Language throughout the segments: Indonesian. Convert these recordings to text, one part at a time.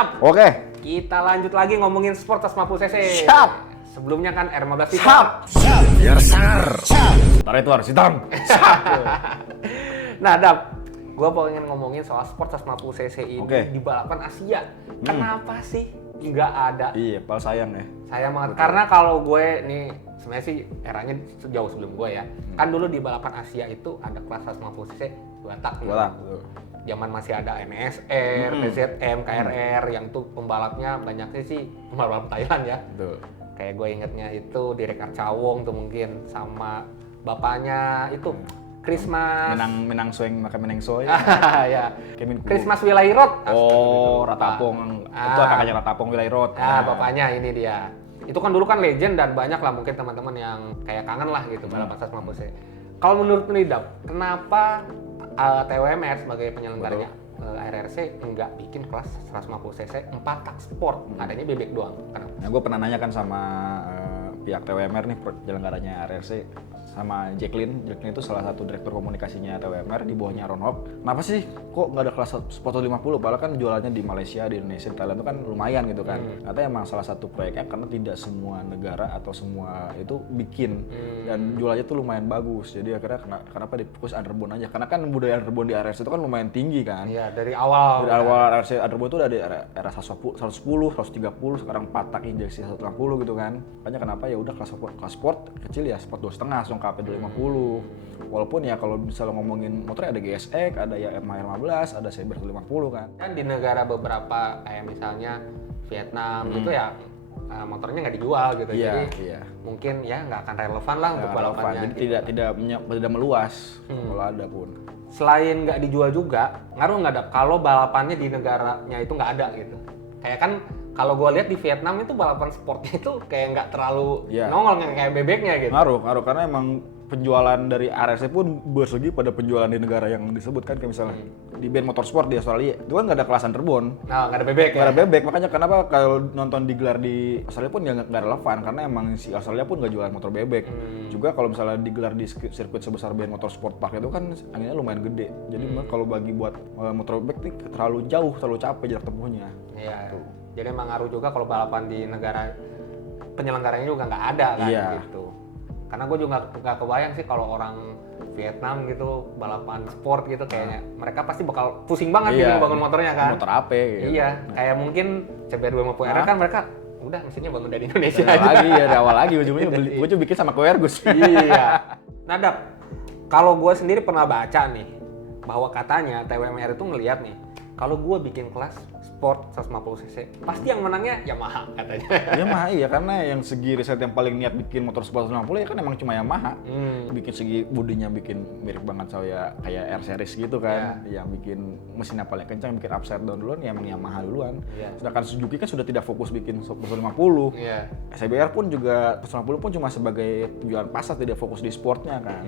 Dap. Oke. Kita lanjut lagi ngomongin sport 150 cc. Siap. Sebelumnya kan R15 itu. Siap. Biar sangar. Ntar itu harus hitam. Nah, Dap, gue pengen ngomongin soal sport 150 cc ini di balapan Asia. Kenapa sih nggak ada? Iya, paling sayang ya. Sayang banget. Karena kalau gue nih, sebenarnya sih eranya jauh sebelum gue ya. Kan dulu di balapan Asia itu ada kelas 150 cc 2 tak. 2 tak. Zaman masih ada NSR, PZM, KRR yang tuh pembalapnya banyaknya sih pembalap Thailand ya. Betul. Kayak gue ingetnya itu Direk Arcawong tuh mungkin sama bapaknya itu Christmas. Minang Soeng makan Minang Soeng. Ya. Christmas Wilairot. Oh, Ratapong. Itu kakaknya Ratapong Wilairot. Bapaknya ini dia. Itu kan dulu kan legend dan banyak lah mungkin teman-teman yang kayak kangen lah gitu balapan 150 cc. Kalau menurut lu nih, Dap, kenapa TWMR sebagai penyelenggaranya ARRC enggak bikin kelas 150 cc 4 tak sport, adanya bebek doang? Kenapa? Nah, gue pernah nanya kan sama pihak TWMR nih, penyelenggaranya ARRC, sama Jacqueline itu salah satu direktur komunikasinya TWMR di bawahnya Ronhop. Kenapa sih kok nggak ada kelas sport 150? Padahal kan jualannya di Malaysia, di Indonesia, di Thailand itu kan lumayan gitu kan. Ternyata emang salah satu proyeknya karena tidak semua negara atau semua itu bikin dan jualannya tuh lumayan bagus. Jadi akhirnya kenapa difokus underbone aja? Karena kan budaya underbone di ARRC itu kan lumayan tinggi kan. Iya, dari awal. Dari awal ARRC underbone itu udah di era 110, 130, sekarang 4 tak injeksi 160 gitu kan. Makanya kenapa ya udah kelas sport kecil ya sport 2,5 langsung KP 250. Walaupun ya kalau misalnya ngomongin motor ada GSX, ada ya MH 15, ada Saber 150 kan. Kan di negara beberapa kayak misalnya Vietnam gitu ya motornya nggak dijual gitu. Jadi mungkin ya nggak akan relevan lah untuk balapannya. Jadi gitu. tidak meluas kalau ada pun. Selain nggak dijual juga, ngaruh nggak ada kalau balapannya di negaranya itu nggak ada gitu. Kayak kan kalau gue lihat di Vietnam itu balapan sportnya itu kayak nggak terlalu nongol kayak bebeknya gitu. Ngaruh karena emang penjualan dari ARRC pun bersegi pada penjualan di negara yang disebutkan kayak misalnya di band motorsport di Australia itu kan nggak ada kelas underbone. Nah, nggak ada bebek. Nggak ada bebek, makanya kenapa kalau nonton digelar di Australia pun nggak relevan karena emang si Australia pun nggak jualan motor bebek. Juga kalau misalnya digelar di sirkuit sebesar band motorsport park itu kan anginnya lumayan gede. Jadi kalau bagi buat motor bebek itu terlalu jauh, terlalu capek jarak tempuhnya. Iya. Jadi emang ngaruh juga kalau balapan di negara penyelenggaranya juga nggak ada kan gitu. Karena gue juga nggak kebayang sih kalau orang Vietnam gitu balapan sport gitu kayaknya mereka pasti bakal pusing banget gitu bangun motornya kan. Motor apa gitu. Iya, kayak mungkin CBR250R kan mereka udah mesinnya bangun dari Indonesia dari aja. Dari awal lagi ujungnya gue cuma bikin sama Koergus. Iya. Nah, Dap, kalau gue sendiri pernah baca nih bahwa katanya TWMR itu ngelihat nih kalau gue bikin kelas sport 150 cc pasti yang menangnya Yamaha katanya. Yamaha iya karena yang segi riset yang paling niat bikin motor sport 150 ya kan emang cuma Yamaha. Bikin segi bodinya bikin mirip banget kayak R series gitu kan. Yang bikin mesinnya paling kencang, bikin upside down duluan ya emang Yamaha duluan. Sedangkan Suzuki kan sudah tidak fokus bikin 150. SBR pun juga 150 pun cuma sebagai penjualan pasar, tidak fokus di sportnya kan.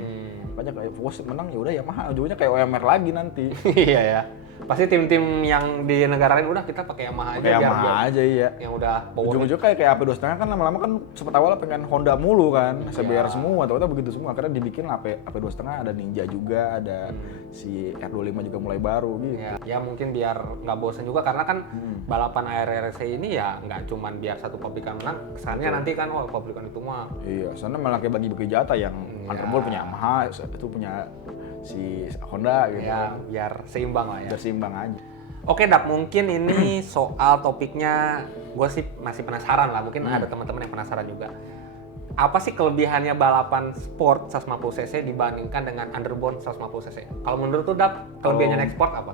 Makanya kayak fokus menang ya udah Yamaha, ujungnya kayak OMR lagi nanti. Iya ya. Pasti tim-tim yang di negara lain udah kita pakai Yamaha aja. Yamaha aja iya. Yang udah ujung-ujung kayak AP2,5 kan lama-lama kan sempat awal pengen Honda mulu kan, SBR semua, ternyata begitu semua. Akhirnya dibikin AP2,5 ada Ninja juga, ada si R25 juga mulai baru gitu. Ya mungkin biar nggak bosan juga karena kan balapan ARRC ini ya nggak cuman biar satu pabrikan menang, kesannya nanti kan pabrikan itu mah. Iya, soalnya malah kayak bagi-bagi jatah yang Underball punya Yamaha, itu punya si Honda gitu. Ya, biar seimbang lah ya. Biar seimbang aja. Oke, Dap, mungkin ini soal topiknya gue sih masih penasaran lah. Mungkin ada teman-teman yang penasaran juga. Apa sih kelebihannya balapan sport 150 cc dibandingkan dengan underbone 150 cc? Kalau menurut tuh, Dap, kelebihannya naik sport apa?